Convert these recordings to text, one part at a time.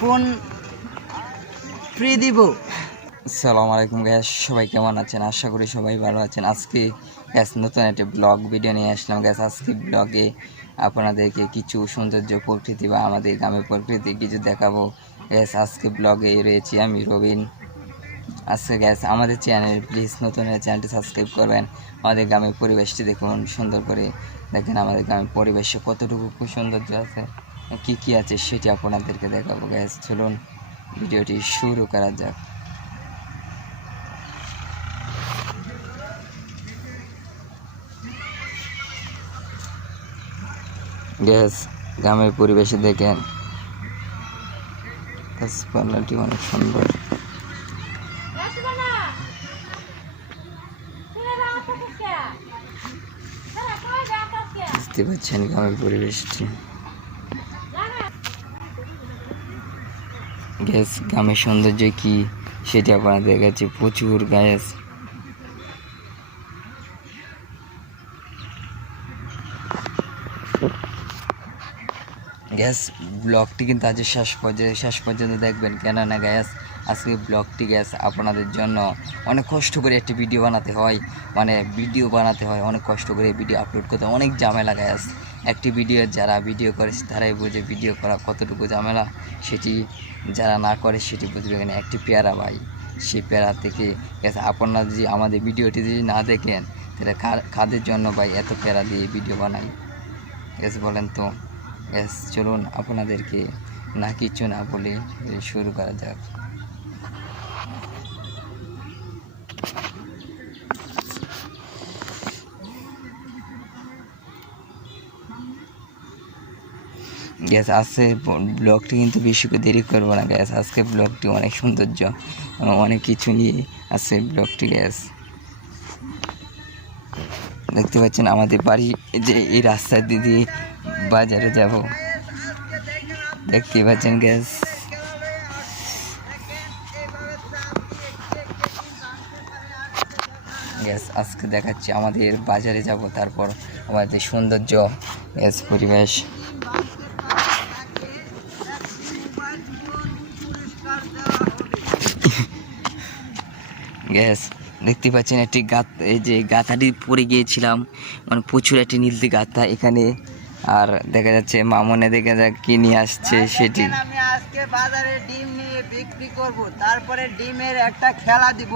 Phone free দিব। আসসালামু আলাইকুম গ্যাস, সবাই কেমন আছেন? আশা করি সবাই ভালো আছেন। আজকে গ্যাস নতুন একটা ব্লগ ভিডিও নিয়ে আসলাম। গ্যাস আজকে ব্লগে আপনাদেরকে কিছু সৌন্দর্য প্রকৃতি বা আমাদের গ্রামের প্রকৃতি কিছু দেখাবো। গ্যাস আজকে ব্লগে রয়েছি আমি রবিন। আজকে গ্যাস আমাদের চ্যানেল প্লিজ নতুন চ্যানেলটি সাবস্ক্রাইব করবেন। আমাদের গ্রামের পরিবেশটি দেখুন, সুন্দর করে দেখেন আমাদের গ্রামের পরিবেশে কতটুকু সৌন্দর্য আছে, কী কী আছে সেটি আপনাদেরকে দেখাবো। গ্যাস চলুন ভিডিওটি শুরু করা যাক। গ্যাস গ্রামের পরিবেশে দেখেন গাছপালাটি অনেক সুন্দর। দেখতে পাচ্ছেন গ্রামের পরিবেশটি। গ্যাস গ্রামের সৌন্দর্য কি সেটি আপনাদের কাছে প্রচুর। গ্যাস গ্যাস ব্লগটি কিন্তু আজ শেষ পর্যন্ত দেখবেন, কেননা গ্যাস আজকে ব্লগটি গ্যাস আপনাদের জন্য অনেক কষ্ট করে একটি ভিডিও বানাতে হয়, অনেক কষ্ট করে ভিডিও আপলোড করতে অনেক ঝামেলা। গ্যাস একটি ভিডিও যারা ভিডিও করে তারাই বুঝে ভিডিও করা কতটুকু ঝামেলা, সেটি যারা না করে সেটি বুঝবে। এখানে একটি পেয়ারা ভাই, সেই পেয়ারা থেকে গ্যাস আপনারা যদি আমাদের ভিডিওটি যদি না দেখেন তাহলে কাদের জন্য ভাই এত পেয়ারা দিয়ে ভিডিও বানাই গ্যাস বলেন তো। গ্যাস চলুন আপনাদেরকে না কিছু না বলে শুরু করা যাক। গ্যাস আজকে ব্লগটি কিন্তু বেশি দেরি করবো না। গ্যাস আজকে ব্লগটি অনেক সৌন্দর্য এবং অনেক কিছু নিয়ে আছে ব্লগটি। গ্যাস দেখতে পাচ্ছেন আমাদের বাড়ি যে এই রাস্তা দিয়ে বাজারে যাব, দেখতে পাচ্ছেন। গ্যাস গ্যাস আজকে দেখাচ্ছি আমাদের বাজারে যাব, তারপর আমাদের সৌন্দর্য গ্যাস পরিবেশ। গ্যাস দেখতে পাচ্ছেন একটি এই যে গাথাটি পড়ে গিয়েছিলাম, মানে প্রচুর একটি নীলদি গাথা এখানে। আর দেখা যাচ্ছে মামনে দেখা যাক কি নিয়ে আসছে সেটি। আমি আজকে বাজারে ডিম নিয়ে বিক্রি করব, তারপরে ডিমের একটা খেলা দিব।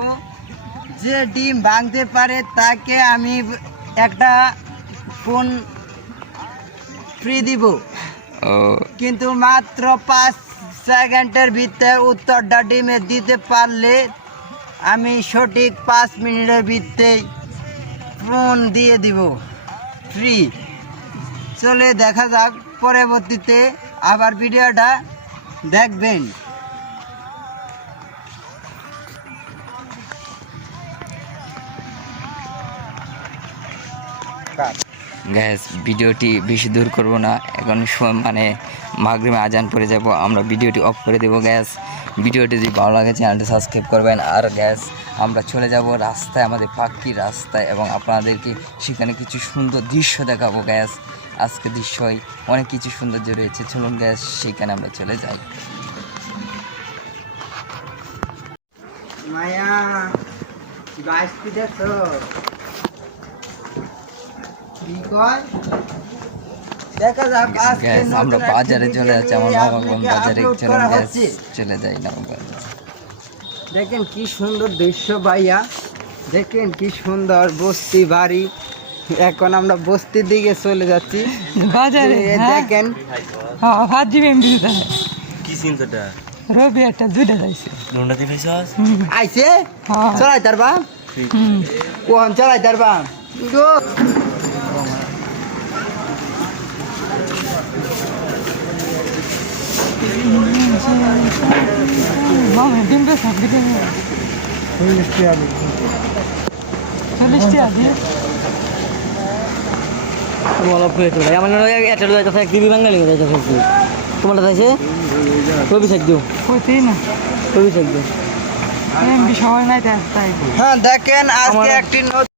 যে ডিম ভাঙতে পারে তাকে আমি একটা ফোন ফ্রি দিব। কিন্তু মাত্র 5 সেকেন্ডের ভিতরে উত্তরটা ডিমে দিতে পারলে আমি সঠিক 5 মিনিটের ভিতরে ফোন দিয়ে দিব ফ্রি। চলে দেখা যাক, পরবর্তীতে আবার ভিডিওটা দেখবেন। গ্যাস ভিডিওটি বেশি দূর করব না, এখন মানে মাগরিবে আজান পড়ে যাব, আমরা ভিডিওটি অফ করে দেবো। গ্যাস ভিডিওটি যদি ভালো লাগে চ্যানেলটি সাবস্ক্রাইব করবেন। আর গ্যাস আমরা চলে যাব রাস্তায়, আমাদের পাখির রাস্তায়, এবং আপনাদেরকে সেখানে কিছু সুন্দর দৃশ্য দেখাবো। গ্যাস আজকে দৃশ্যই অনেক কিছু সৌন্দর্য রয়েছে, চলুন গ্যাস সেখানে আমরা চলে যাই। মায়া গাছটি দেখো দেখা যাক। গ্যাস আমরা বাজারে চলে যাচ্ছি, আমার নবাবগঞ্জ বাজারে চলুন গ্যাস চলে যাই নবাবগঞ্জ। দেখেন কি সুন্দর দৃশ্য ভাইয়া, দেখেন কি সুন্দর বস্তি বাড়ি। এখন আমরা বস্তির দিকে চলে যাচ্ছি বাজারে। দেখেন কি চিন্তাটা রবি একটা দুইটা যাইছে নুনটা দিবেছস আইছে চলাই তারবা কোন চলাই তারবা গো মামা ডিম বেশা দিতে 40 টাকা দিয়ে তোমার প্লেট ভাই আমার একটা লইতে থাকে দিবি বাঙালি লইতে থাকে তোমারটা আছে কবি থাক দিও কইতেই না কবি থাক দিও এমবি সময় নাই তাই হ্যাঁ দেখেন আজকে আমার- একটি নতুন